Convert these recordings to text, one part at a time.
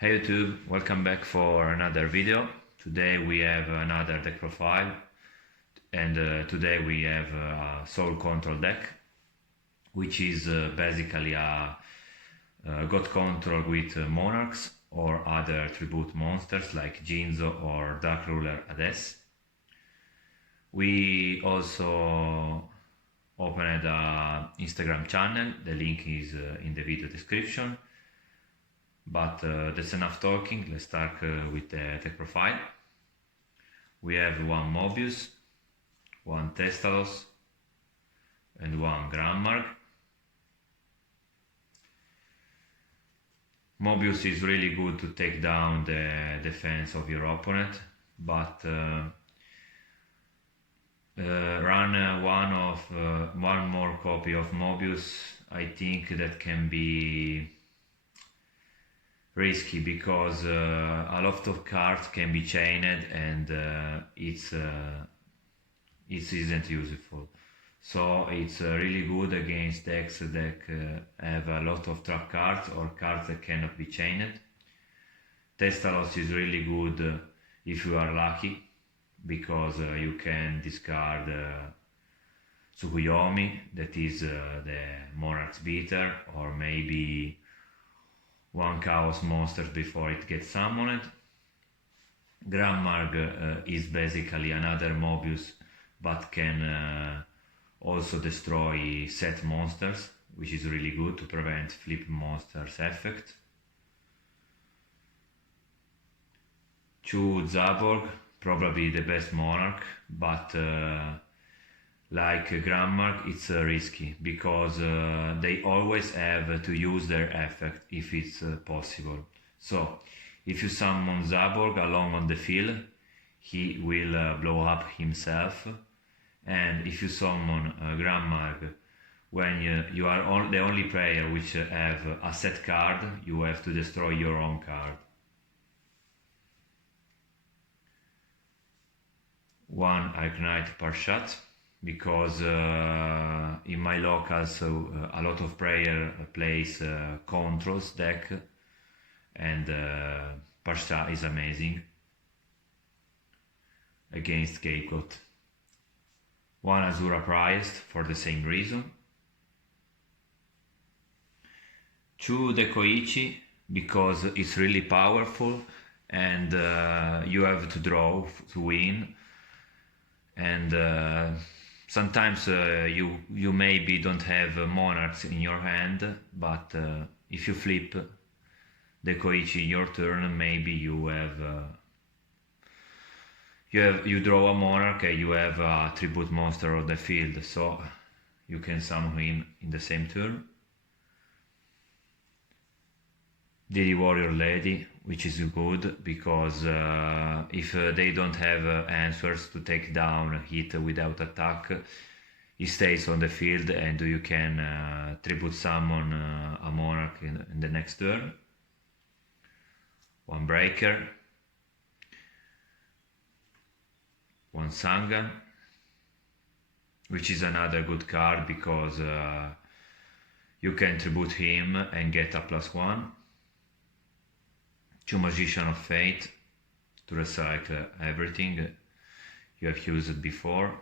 Hey YouTube, welcome back for another video. Today we have another deck profile, and today we have a soul control deck, which is basically a god control with monarchs or other tribute monsters like Jinzo or Dark Ruler Hades. We also opened a Instagram channel, the link is in the video description. But that's enough talking. Let's start with the tech profile. We have one Mobius, one Testalos, and one Grandmark. Mobius is really good to take down the defense of your opponent, but run one more copy of Mobius. I think that can be risky because a lot of cards can be chained and it isn't useful. So it's really good against decks that have a lot of trap cards or cards that cannot be chained. Testalos is really good if you are lucky, because you can discard Tsukuyomi, that is the Monarch's Beater, or maybe one Chaos Monster before it gets summoned. Grandmark is basically another Mobius, but can also destroy set monsters, which is really good to prevent flip monsters effect. 2 Zaborg, probably the best Monarch, but like Grandmark, it's risky because they always have to use their effect if it's possible. So if you summon Zaborg along on the field, he will blow up himself, and if you summon Grandmark when you are the only player which have a set card, you have to destroy your own card. One Arknight per shot, because in my locals a lot of player plays controls deck, and Parsha is amazing against Scapegoat. One Azura Prized for the same reason. 2 Dekoichi, because it's really powerful and you have to draw to win, and sometimes you maybe don't have monarchs in your hand, but if you flip the Koichi your turn, maybe you draw a monarch and you have a tribute monster on the field, so you can summon him in the same turn. Didi Warrior Lady, which is good because if they don't have answers to take down hit without attack, he stays on the field and you can tribute summon a monarch in the next turn. One Breaker, one Sangan, which is another good card because you can tribute him and get a +1. 2 Magician of Fate to recycle everything you have used before,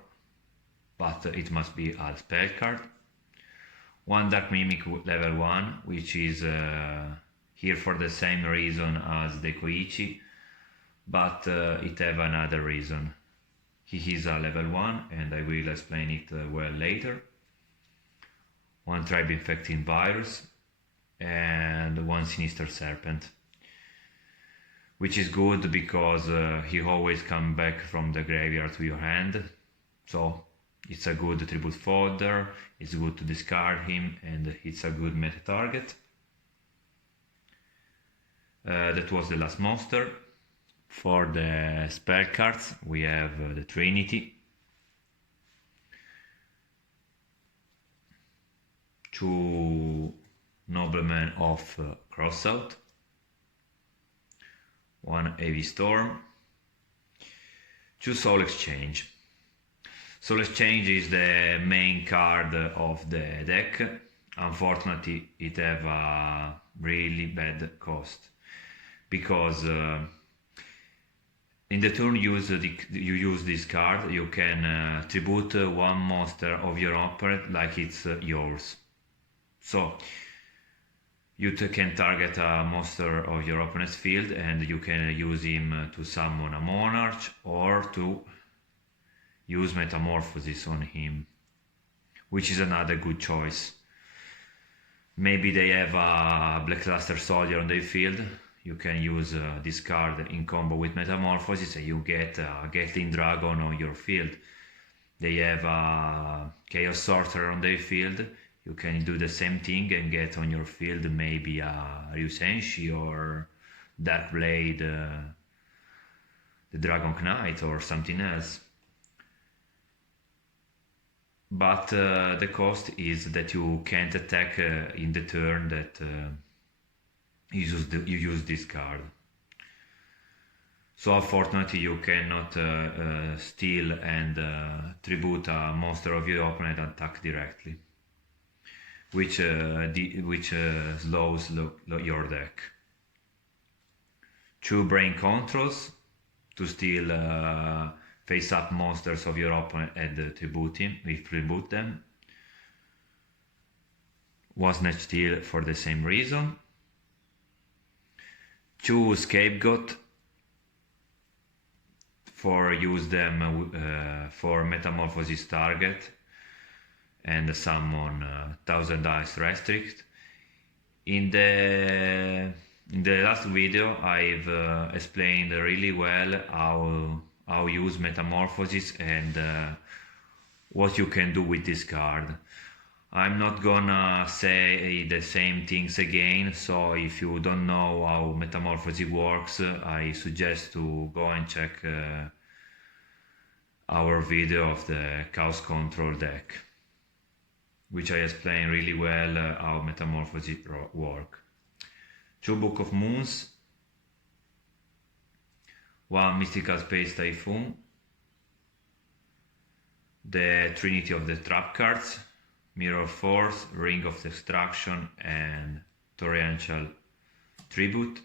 but it must be a spell card. 1 Dark Mimic level 1, which is here for the same reason as the Koichi, but it have another reason. He is a level 1 and I will explain it well later. 1 Tribe Infecting Virus and 1 Sinister Serpent, which is good because he always comes back from the graveyard to your hand, so it's a good tribute fodder, it's good to discard him, and it's a good meta target. That was the last monster. For the spell cards we have the Trinity, 2 Noblemen of Crossout, 1 Heavy Storm, 2 Soul Exchange. Soul Exchange is the main card of the deck. Unfortunately, it have a really bad cost because in the turn you use this card, you can tribute one monster of your opponent like it's yours. So you can target a monster of your opponent's field and you can use him to summon a monarch or to use metamorphosis on him, which is another good choice. Maybe they have a Blackluster Soldier on their field. You can use this card in combo with Metamorphosis and you get a Gatling Dragon on your field. They have a Chaos Sorcerer on their field. You can do the same thing and get on your field maybe a Ryusenshi or Darkblade, the Dragon Knight or something else. But the cost is that you can't attack in the turn that you use this card. So unfortunately you cannot steal and tribute a monster of your opponent and attack directly, which slows your deck. 2 Brain Controls to steal face-up monsters of your opponent and tribute them. 1 Snatch Steal for the same reason. 2 Scapegoat for use them for Metamorphosis target and summon 1000 Dice Restrict. In the last video I've explained really well how use Metamorphosis and what you can do with this card. I'm not gonna say the same things again, so if you don't know how Metamorphosis works, I suggest to go and check our video of the Chaos Control deck, which I explain really well how Metamorphosis work. 2 Book of Moons, 1 Mystical Space Typhoon, the Trinity of the Trap cards, Mirror Force, Ring of Destruction and Torrential Tribute,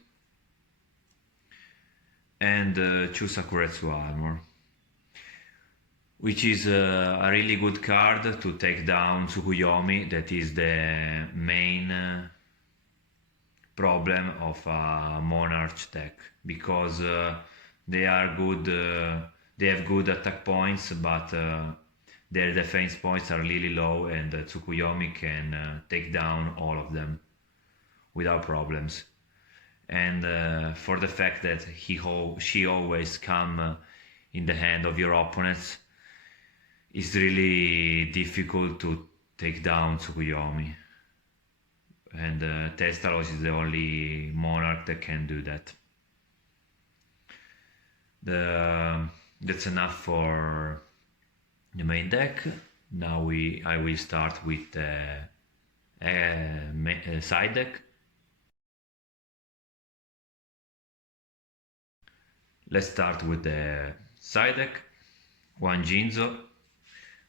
and 2 Sakuretsu Armor, which is a really good card to take down Tsukuyomi, that is the main problem of a Monarch deck, because they are good, they have good attack points, but their defense points are really low, and Tsukuyomi can take down all of them without problems. And for the fact that she always come in the hand of your opponents, it's really difficult to take down Tsukuyomi. And Testalos is the only Monarch that can do that. That's enough for the main deck. Now I will start with the side deck. Let's start with the side deck. 1 Jinzo,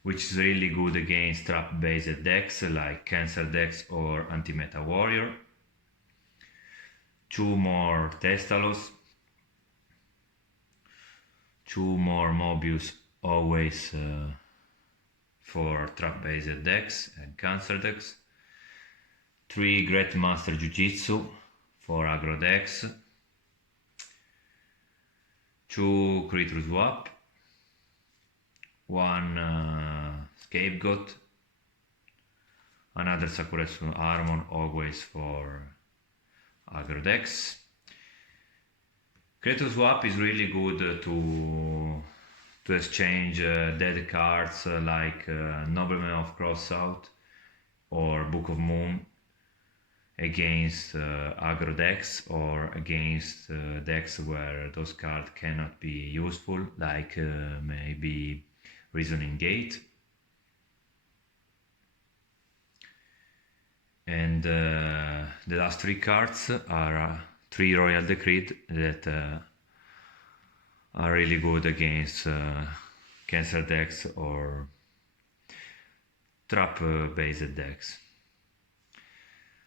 which is really good against trap-based decks like Cancer decks or Anti-Meta Warrior. 2 more Testalos. 2 more Mobius, always for trap-based decks and Cancer decks. 3 Great Master Jujitsu for aggro decks. 2 Creature Swap. 1 Scapegoat. Another Sakuretsu Armor, always for aggro decks. Creature Swap is really good to exchange dead cards like Nobleman of Crossout or Book of Moon against aggro decks, or against decks where those cards cannot be useful, like maybe Reasoning Gate. And the last 3 cards are 3 Royal Decree that are really good against Cancer decks or trap-based decks.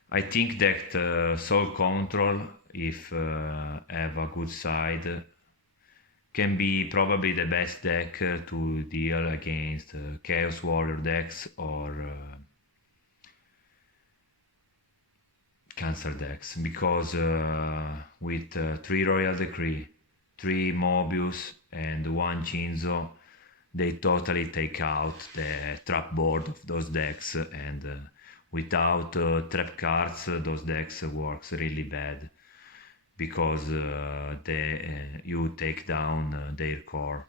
I think that Soul Control if have a good side, can be probably the best deck to deal against Chaos Warrior decks or Cancer decks, because with 3 Royal Decree, 3 Mobius and 1 Chinzo, they totally take out the trap board of those decks, and without trap cards those decks works really bad, because you take down their core.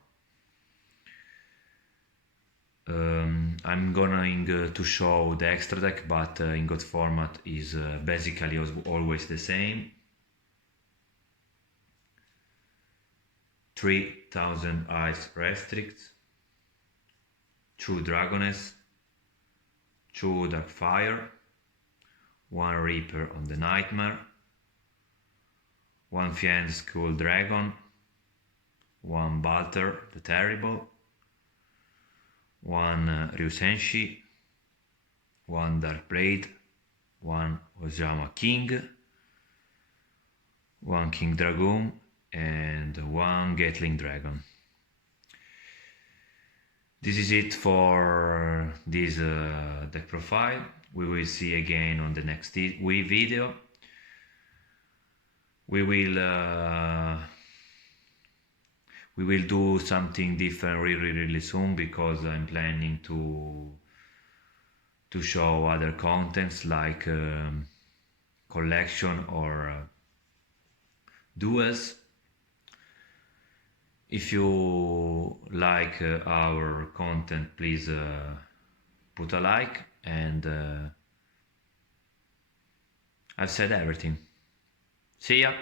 I'm going to show the extra deck, but in God format is basically always the same. 3000 ice restricts, 2 Dragoness, 2 Darkfire, 1 Reaper on the Nightmare, 1 Fiend Skull Dragon, 1 Balter the Terrible, 1 Ryusenshi, 1 Darkblade, 1 Ojama King, 1 King Dragoon, and 1 Gatling Dragon. This is it for this deck profile. We will see again on the next video. We will do something different really soon, because I'm planning to show other contents like collection or duels. If you like our content, please put a like, and I've said everything. See ya!